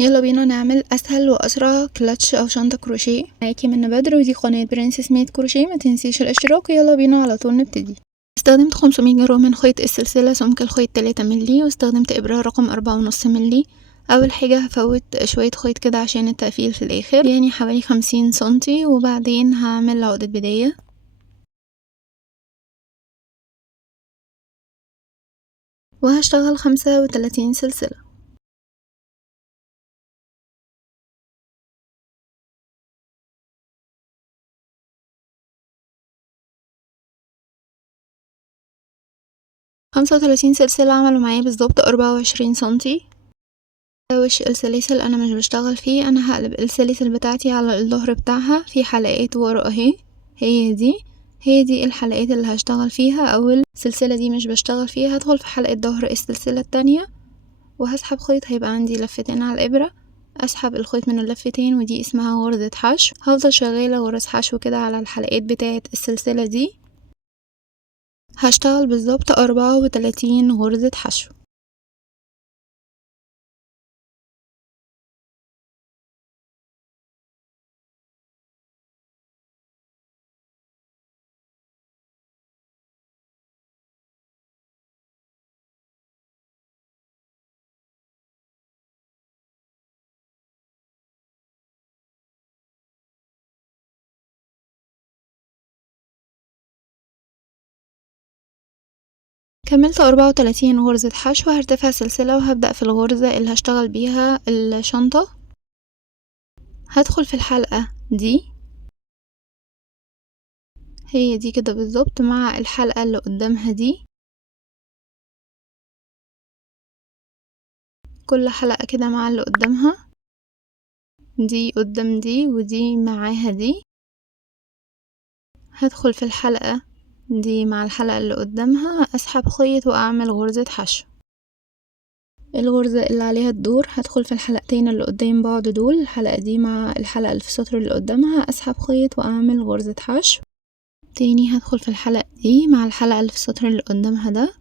يلا بينا نعمل اسهل واسرع كلاتش او شنطة كروشيه. معاكي من بدر، ودي قناة برنسس ميد كروشيه. ما تنسيش الاشتراك. يلا بينا على طول نبتدي. استخدمت 500 جرام من خيط السلسلة، سمك الخيط 3 مللي، واستخدمت ابرة رقم 4.5 مللي. اول حاجة هفوت شوية خيط كده عشان التقفيل في الاخر، يعني حوالي 50 سنتي، وبعدين هعمل عقدة بداية وهشتغل 35 سلسلة. خمسة وتلاتين سلسلة عملوا معايا بالظبط 24 سنتي. وش السلاسل انا مش بشتغل فيه، انا هقلب السلاسل بتاعتي على الظهر بتاعها في حلقات ورا اهي. هي دي الحلقات اللي هشتغل فيها. اول سلسلة دي مش بشتغل فيها، هدخل في حلقة ظهر السلسلة التانية وهسحب خيط. هيبقى عندي لفتين على الابرة، اسحب الخيط من اللفتين، ودي اسمها غرزة حشو. هفضل شغالة غرز حشو كده على الحلقات بتاعة السلسلة دي. هشتغل بالظبط 34 غرزة حشو. كملت 34 غرزة حشو. هرتفع سلسلة وهبدأ في الغرزة اللي هشتغل بيها الشنطة. هدخل في الحلقة دي، هي دي كده بالظبط مع الحلقة اللي قدامها دي. كل حلقة كده مع اللي قدامها، دي قدام دي ودي معاها دي. هدخل في الحلقة دي مع الحلقة اللي قدامها، اسحب خيط واعمل غرزة حشو. الغرزة اللي عليها الدور هدخل في الحلقتين اللي قدام بعض دول، الحلقة دي مع الحلقة اللي في السطر اللي قدامها، اسحب خيط واعمل غرزة حشو. تاني هدخل في الحلقة دي مع الحلقة اللي في السطر اللي قدامها ده،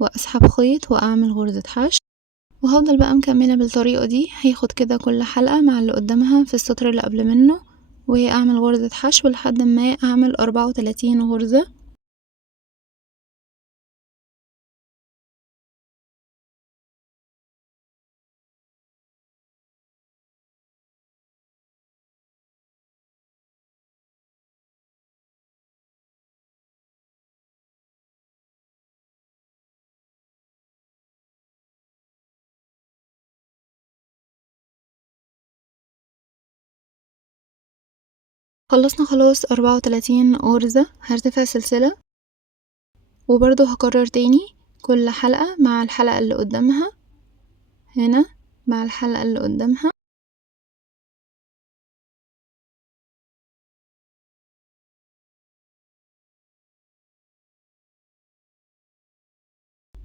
واسحب خيط واعمل غرزة حشو. وهفضل بقى مكملة بالطريقة دي، هاخد كده كل حلقة مع اللي قدامها في السطر اللي قبل منه، واعمل غرزة حشو لحد ما اعمل 34 غرزة. خلصنا خلاص 34 غرزة. هرتفع سلسلة وبرضو هكرر تاني كل حلقة مع الحلقة اللي قدامها، هنا مع الحلقة اللي قدامها.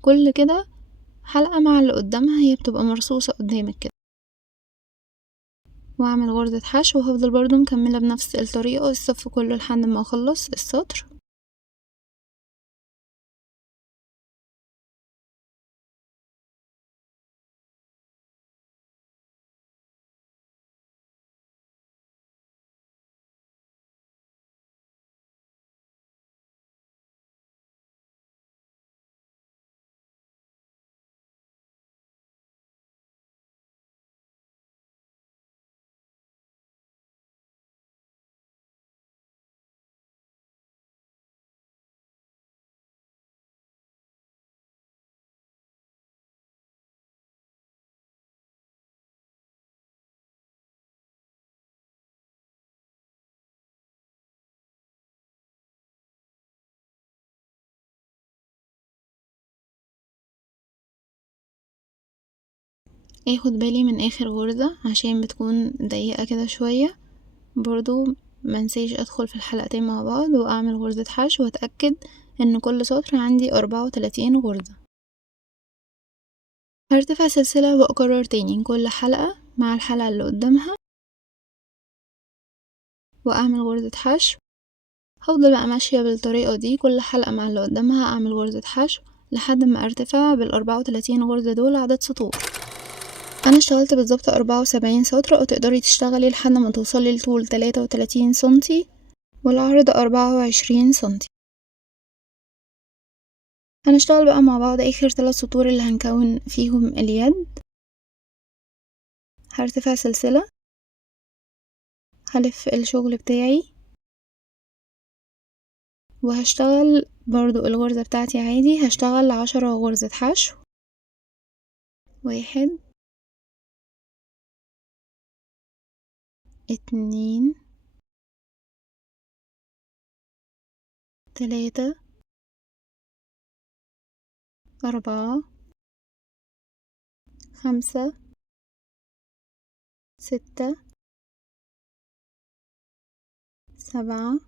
كل كده حلقة مع اللي قدامها، هي بتبقى مرصوصة قدامك كده، واعمل غرزة حشو. وهفضل برضو مكملة بنفس الطريقة الصف كله لحد ما اخلص السطر. اخد بالي من اخر غرزة عشان بتكون ضيقة كده شوية. برضو منسيش ادخل في الحلقتين مع بعض واعمل غرزة حشو، واتأكد ان كل سطر عندي 34 غرزة. هرتفع سلسلة واكرر تاني كل حلقة مع الحلقة اللي قدامها واعمل غرزة حشو. هفضل بقى ماشية بالطريقة دي كل حلقة مع اللي قدامها اعمل غرزة حشو لحد ما ارتفع بال34 غرزة دول عدد سطور. انا اشتغلت بالظبط 74 سطر، او تقدري تشتغلي لحد ما توصلي لطول 33 سنتي والعرض 24 سنتي. هنشتغل بقى مع بعض اخر 3 سطور اللي هنكون فيهم اليد. هرتفع سلسلة، هلف الشغل بتاعي وهشتغل برضو الغرزة بتاعتي عادي. هشتغل 10 غرزة حشو، 1 2 3 4 5 6 7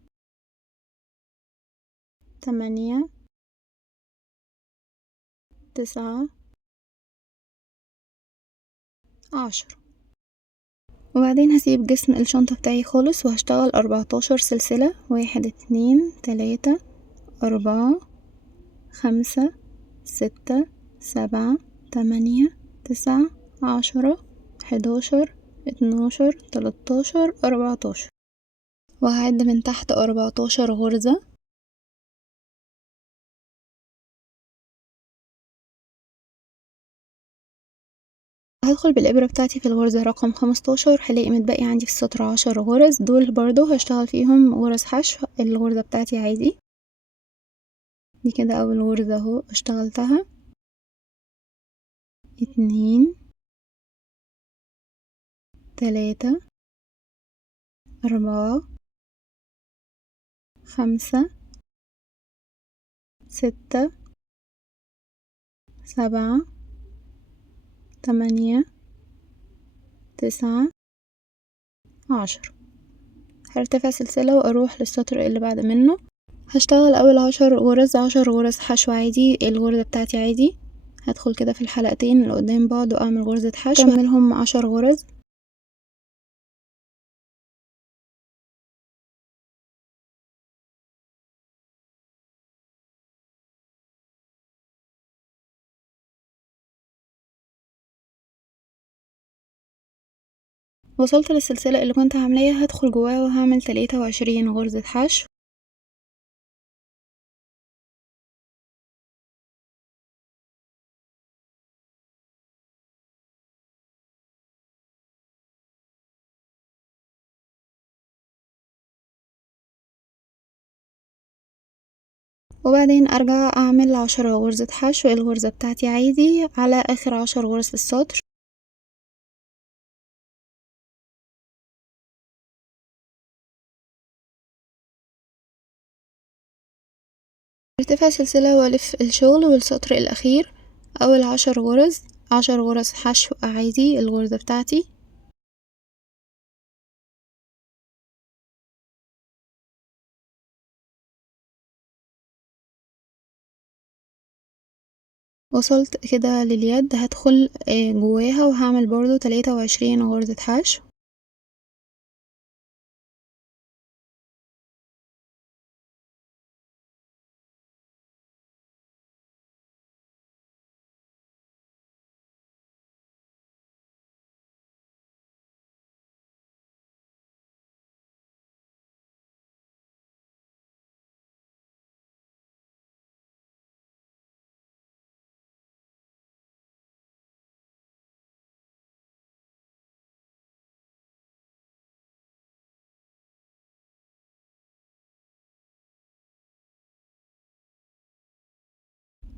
8 9 10. وبعدين هسيب جسم الشنطة بتاعي خالص وهشتغل 14 سلسلة، 1 2 3 4 5 6 7 8 9 10 11 12 13 14. وهعد من تحت 14 غرزة. هدخل بالإبرة بتاعتي في الغرزة رقم 15، هلاقي متبقي عندي في السطر 10 غرز. دول برضو هشتغل فيهم غرز حشو الغرزة بتاعتي عادي. دي كده أول غرزة اهو اشتغلتها. 2 3 4 5 6 7 8 9 10. هرتفع سلسلة واروح للسطر اللي بعد منه. هشتغل اول 10 غرز، 10 غرز حشو عادي. الغرزة بتاعتي عادي هدخل كده في الحلقتين اللي قدام بعض واعمل غرزة حشو، اعملهم 10 غرز. وصلت للسلسلة اللي كنت عاملاها، هدخل جواها وهعمل 23 غرزة حشو. وبعدين ارجع اعمل 10 غرزة حشو الغرزة بتاعتي عادي على اخر 10 غرز في السطر. ارتفع سلسلة والف الشغل والسطر الاخير. اول 10 غرز، 10 غرز حشو عادي الغرزة بتاعتي. وصلت كده لليد، هدخل جواها وهعمل برضو 23 غرزة حشو.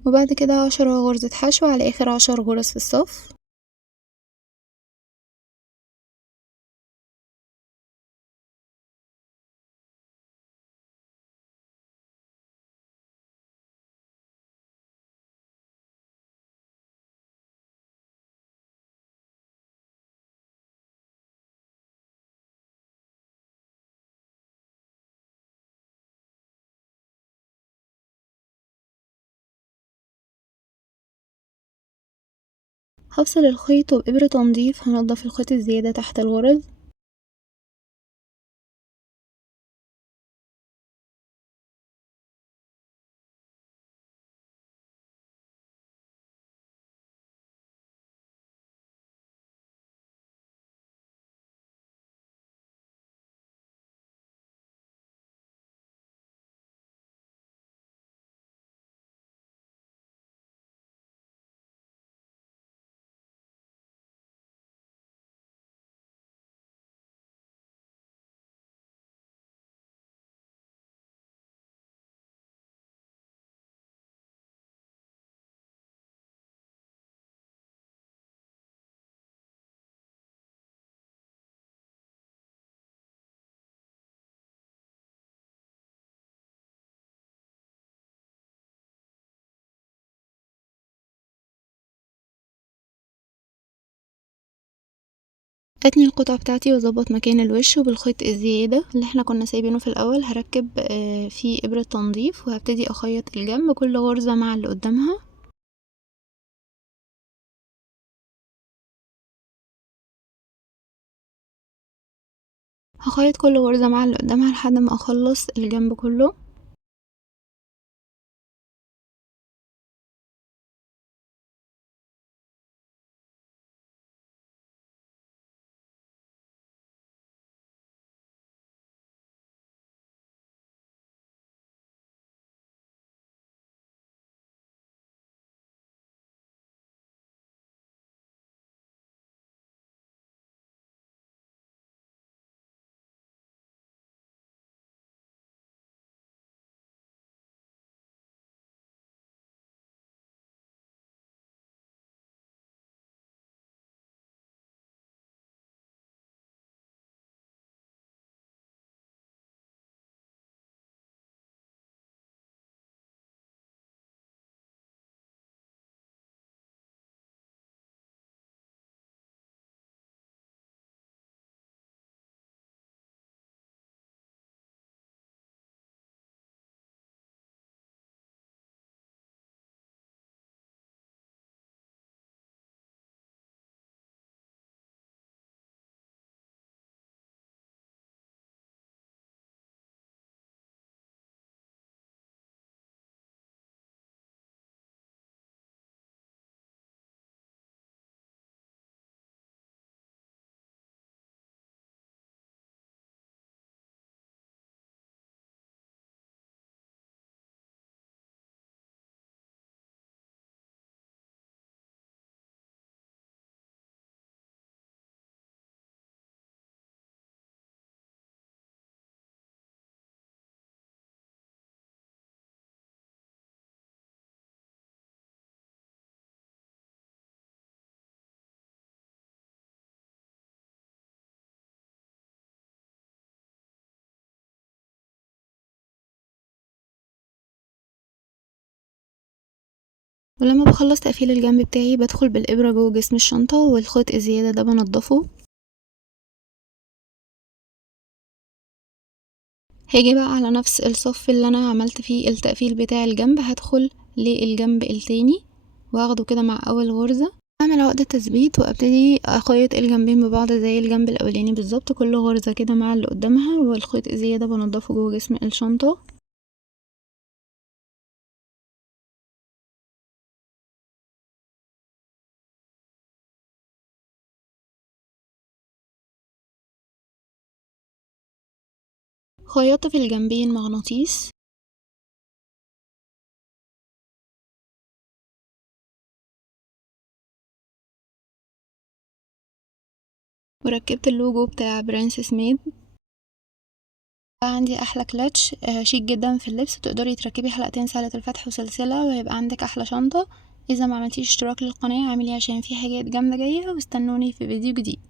وبعد كده 10 غرزة حشو على اخر 10 غرز في الصف. هفصل الخيط وبإبرة تنظيف هنضف الخيط الزيادة تحت الغرز. اتني القطعة بتاعتي واظبط مكان الوش، وبالخيط الزيادة اللي احنا كنا سايبينه في الاول هركب فيه ابرة تنظيف، وهبتدي اخيط الجنب كل غرزة مع اللي قدامها. هخيط كل غرزة مع اللي قدامها لحد ما اخلص الجنب كله. ولما بخلص تقفيل الجنب بتاعي بدخل بالابرة جوه جسم الشنطة، والخيط الزيادة ده بنضفه. هاجي بقى على نفس الصف اللي انا عملت فيه التقفيل بتاع الجنب، هدخل للجنب التاني واخده كده مع اول غرزة، اعمل عقدة تثبيت وابتدي اخيط الجنبين ببعض زي الجنب الاولاني بالظبط، كل غرزة كده مع اللي قدامها، والخيط الزيادة بنضفه جوه جسم الشنطة. خيطت في الجنبين مغناطيس، وركبت اللوجو بتاع برنسس ميد. عندي احلى كلاتش شيك جدا في اللبس، تقدري تركبي حلقتين سلة الفتح وسلسلة وهيبقى عندك احلى شنطة. اذا ما عملتيش اشتراك للقناة اعمليه عشان في حاجات جامدة جاية، واستنوني في فيديو جديد.